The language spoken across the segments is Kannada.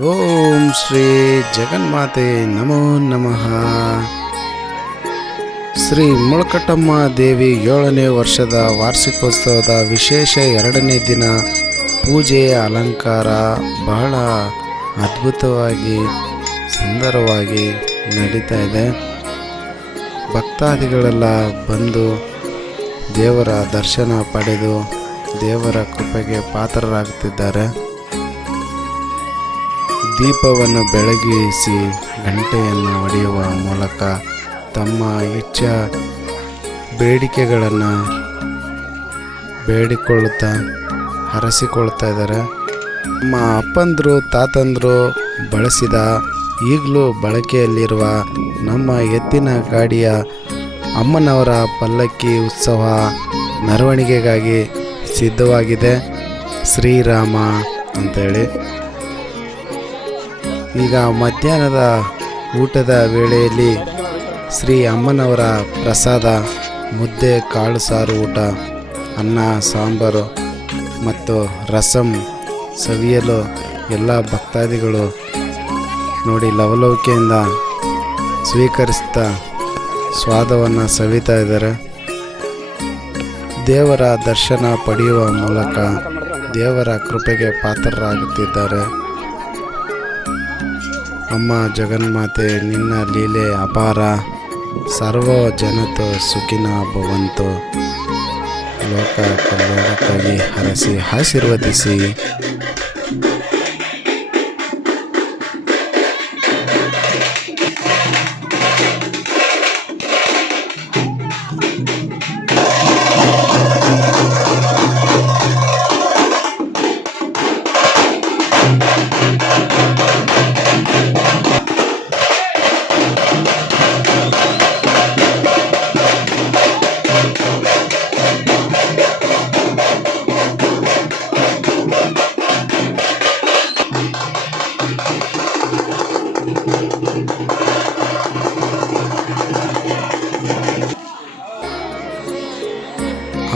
ಓಂ ಶ್ರೀ ಜಗನ್ಮಾತೆ ನಮೋ ನಮಃ. ಶ್ರೀ ಮುಳಕಟ್ಟಮ್ಮ ದೇವಿ ಏಳನೇ ವರ್ಷದ ವಾರ್ಷಿಕೋತ್ಸವದ ವಿಶೇಷ ಎರಡನೇ ದಿನ ಪೂಜೆಯ ಅಲಂಕಾರ ಬಹಳ ಅದ್ಭುತವಾಗಿ, ಸುಂದರವಾಗಿ ನಡೀತಾ ಇದೆ. ಭಕ್ತಾದಿಗಳೆಲ್ಲ ಬಂದು ದೇವರ ದರ್ಶನ ಪಡೆದು ದೇವರ ಕೃಪೆಗೆ ಪಾತ್ರರಾಗುತ್ತಿದ್ದಾರೆ. ದೀಪವನ್ನು ಬೆಳಗಿಸಿ ಗಂಟೆಯನ್ನು ಹೊಡೆಯುವ ಮೂಲಕ ತಮ್ಮ ಇಚ್ಛ ಬೇಡಿಕೆಗಳನ್ನು ಬೇಡಿಕೊಳ್ಳುತ್ತಾ ಹರಸಿಕೊಳ್ತಾ ಇದ್ದಾರೆ. ನಮ್ಮ ಅಪ್ಪಂದರು, ತಾತಂದರು ಬಳಸಿದ ಈಗಲೂ ಬಳಕೆಯಲ್ಲಿರುವ ನಮ್ಮ ಎತ್ತಿನ ಗಾಡಿಯ ಅಮ್ಮನವರ ಪಲ್ಲಕ್ಕಿ ಉತ್ಸವ ಮೆರವಣಿಗೆಗಾಗಿ ಸಿದ್ಧವಾಗಿದೆ. ಶ್ರೀರಾಮ ಅಂತೇಳಿ. ಈಗ ಮಧ್ಯಾಹ್ನದ ಊಟದ ವೇಳೆಯಲ್ಲಿ ಶ್ರೀ ಅಮ್ಮನವರ ಪ್ರಸಾದ, ಮುದ್ದೆ, ಕಾಳು ಸಾರು ಊಟ, ಅನ್ನ, ಸಾಂಬಾರು ಮತ್ತು ರಸಂ, ಸವಿಯಲು ಎಲ್ಲ ಭಕ್ತಾದಿಗಳು ನೋಡಿ ಲವಲವಿಕೆಯಿಂದ ಸ್ವೀಕರಿಸ್ತಾ ಸ್ವಾದವನ್ನು ಸವಿತಾ ಇದ್ದಾರೆ. ದೇವರ ದರ್ಶನ ಪಡೆಯುವ ಮೂಲಕ ದೇವರ ಕೃಪೆಗೆ ಪಾತ್ರರಾಗುತ್ತಿದ್ದಾರೆ. ಅಮ್ಮ ಜಗನ್ಮಾತೆ ನಿನ್ನ ಲೀಲೆ ಅಪಾರ. ಸರ್ವ ಜನತು ಸುಖಿನ ಭವಂತು. ಲೋಕ ಕಲ್ಯಾಣಕ್ಕಾಗಿ ಹರಸಿ ಆಶೀರ್ವದಿಸಿ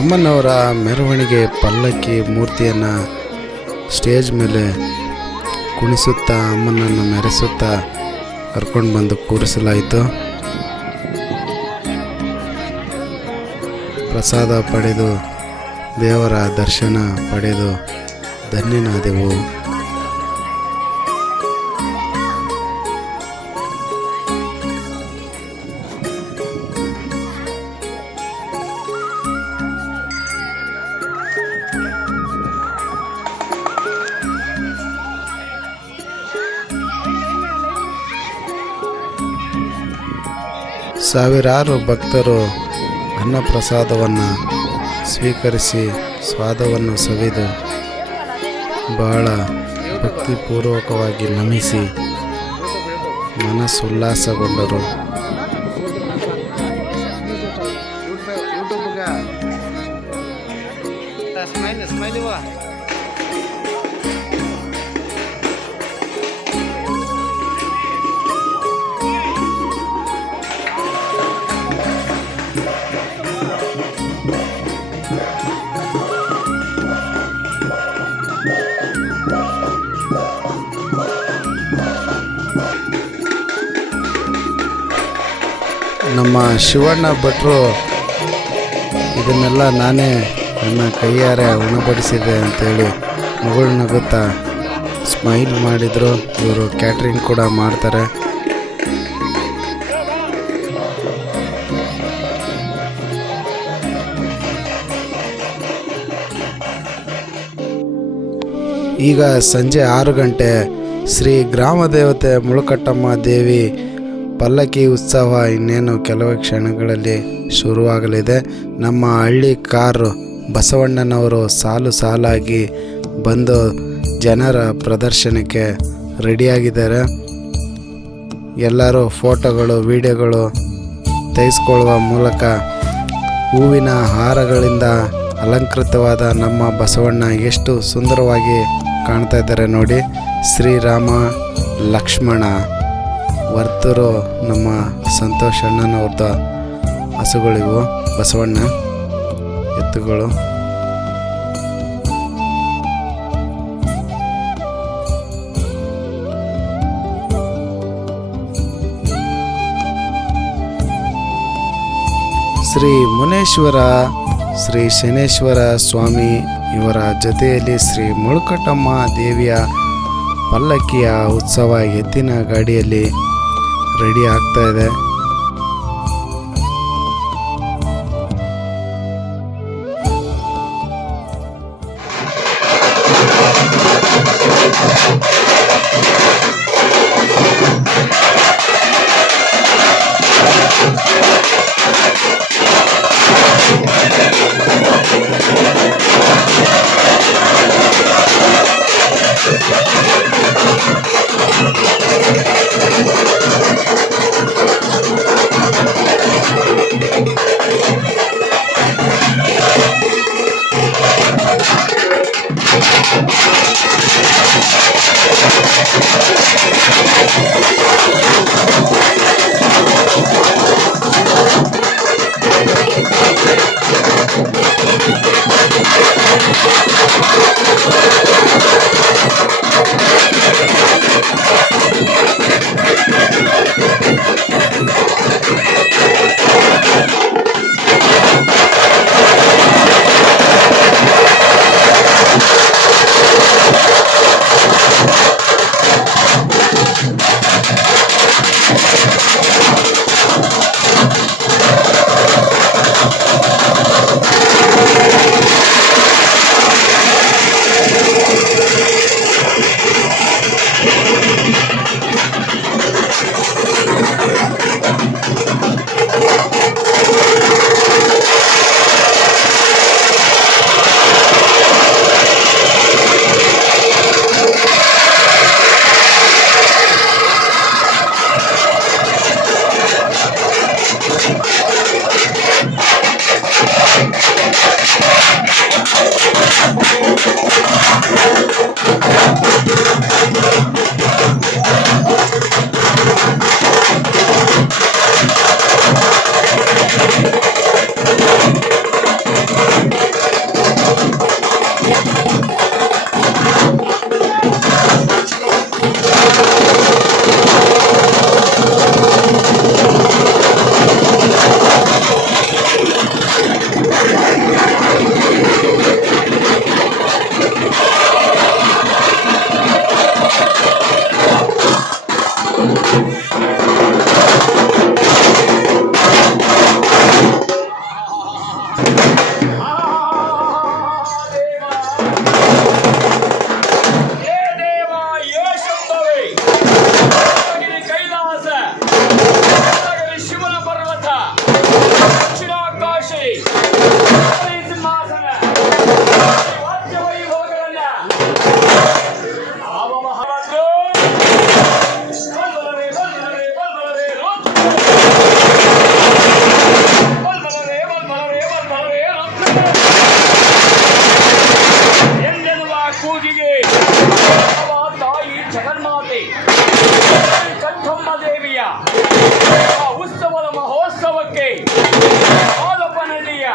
ಅಮ್ಮನವರ ಮೆರವಣಿಗೆ ಪಲ್ಲಕ್ಕಿ ಮೂರ್ತಿಯನ್ನು ಸ್ಟೇಜ್ ಮೇಲೆ ಕುಣಿಸುತ್ತಾ ಅಮ್ಮನನ್ನು ಮೆರೆಸುತ್ತಾ ಕರ್ಕೊಂಡು ಬಂದು ಕೂರಿಸಲಾಯಿತು. ಪ್ರಸಾದ ಪಡೆದು ದೇವರ ದರ್ಶನ ಪಡೆದು ಧನ್ಯನಾದೆವು ಸಾವಿರಾರು ಭಕ್ತರು ಅನ್ನಪ್ರಸಾದವನ್ನು ಸ್ವೀಕರಿಸಿ ಸ್ವಾದವನ್ನು ಸವಿದು ಬಹಳ ಭಕ್ತಿಪೂರ್ವಕವಾಗಿ ನಮಿಸಿ ಮನಸ್ಸುಲ್ಲಾಸಗೊಂಡರು. ನಮ್ಮ ಶಿವಣ್ಣ ಭಟ್ರು ಇದನ್ನೆಲ್ಲ ನಾನೇ ನನ್ನ ಕೈಯಾರೆ ಉಣಬಡಿಸಿದೆ ಅಂತೇಳಿ ಮಗಳು ನಗುತ್ತಾ ಸ್ಮೈಲ್ ಮಾಡಿದರು. ಇವರು ಕ್ಯಾಟ್ರಿಂಗ್ ಕೂಡ ಮಾಡ್ತಾರೆ. ಈಗ ಸಂಜೆ ಆರು ಗಂಟೆ ಶ್ರೀ ಗ್ರಾಮ ದೇವತೆ ಮುಳುಕಟ್ಟಮ್ಮ ದೇವಿ ಪಲ್ಲಕ್ಕಿ ಉತ್ಸವ ಇನ್ನೇನು ಕೆಲವು ಕ್ಷಣಗಳಲ್ಲಿ ಶುರುವಾಗಲಿದೆ. ನಮ್ಮ ಹಳ್ಳಿ ಕಾರು ಬಸವಣ್ಣನವರು ಸಾಲು ಸಾಲಾಗಿ ಬಂದು ಜನರ ಪ್ರದರ್ಶನಕ್ಕೆ ರೆಡಿಯಾಗಿದ್ದಾರೆ. ಎಲ್ಲರೂ ಫೋಟೋಗಳು, ವಿಡಿಯೋಗಳು ತೆಗೆಸ್ಕೊಳ್ಳುವ ಮೂಲಕ ಹೂವಿನ ಹಾರಗಳಿಂದ ಅಲಂಕೃತವಾದ ನಮ್ಮ ಬಸವಣ್ಣ ಎಷ್ಟು ಸುಂದರವಾಗಿ ಕಾಣ್ತಾ ಇದ್ದಾರೆ ನೋಡಿ. ಶ್ರೀರಾಮ ಲಕ್ಷ್ಮಣ. ವರ್ತರು ನಮ್ಮ ಸಂತೋಷ ಅಣ್ಣನವ್ರದ ಹಸುಗಳಿವು. ಬಸವಣ್ಣ, ಎತ್ತುಗಳು. ಶ್ರೀ ಮುನೇಶ್ವರ, ಶ್ರೀ ಶನೇಶ್ವರ ಸ್ವಾಮಿ, ಇವರ ಜೊತೆಯಲ್ಲಿ ಶ್ರೀ ಮುಳುಕಟಮ್ಮ ದೇವಿಯ ಪಲ್ಲಕ್ಕಿಯ ಉತ್ಸವ ಎತ್ತಿನ ಗಾಡಿಯಲ್ಲಿ ರೆಡಿ ಆಗ್ತಾ ಇದೆ. ಉತ್ಸವದ ಮಹೋತ್ಸವಕ್ಕೆ ಹೋದಪ್ಪ ನಲ್ಲಿಯ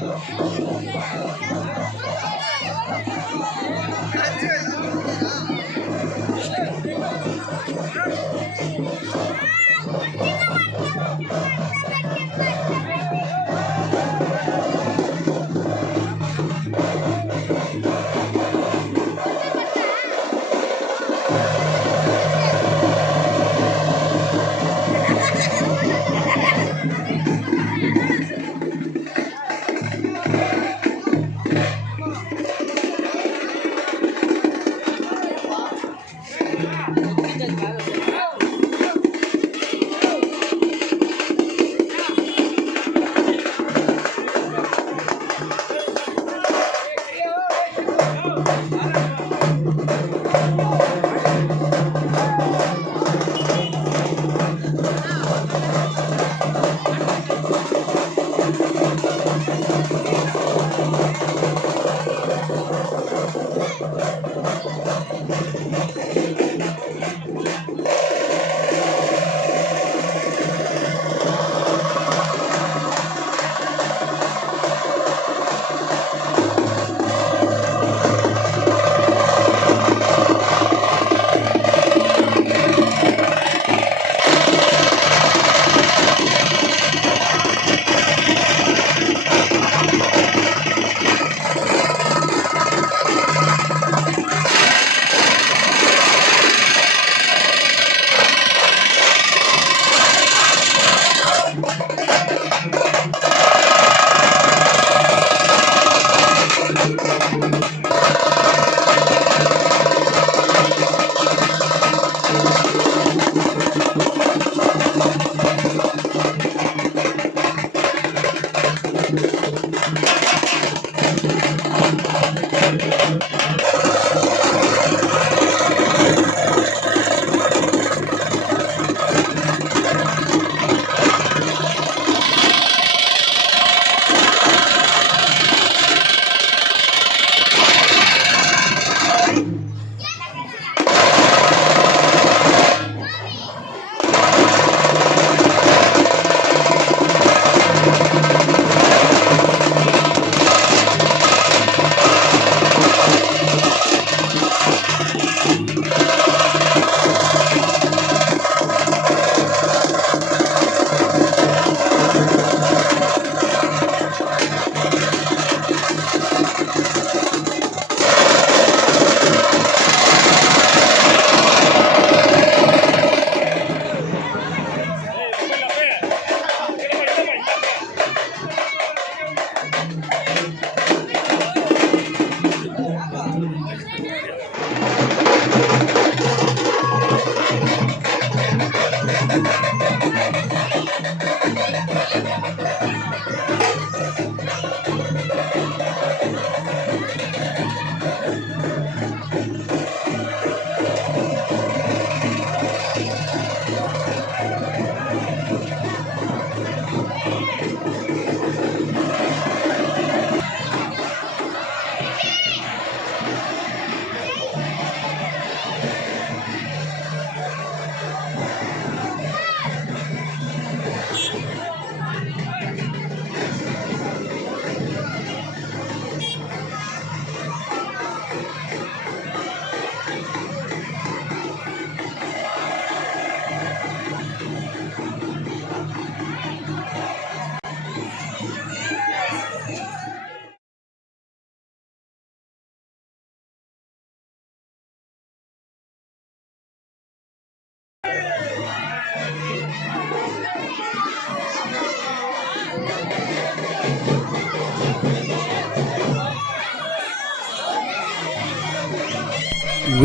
Thank you. Yeah.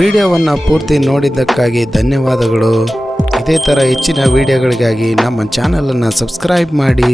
ವಿಡಿಯೋವನ್ನು ಪೂರ್ತಿ ನೋಡಿದ್ದಕ್ಕಾಗಿ ಧನ್ಯವಾದಗಳು. ಇದೇ ಥರ ಹೆಚ್ಚಿನ ವಿಡಿಯೋಗಳಿಗಾಗಿ ನಮ್ಮ ಚಾನಲನ್ನು ಸಬ್ಸ್ಕ್ರೈಬ್ ಮಾಡಿ.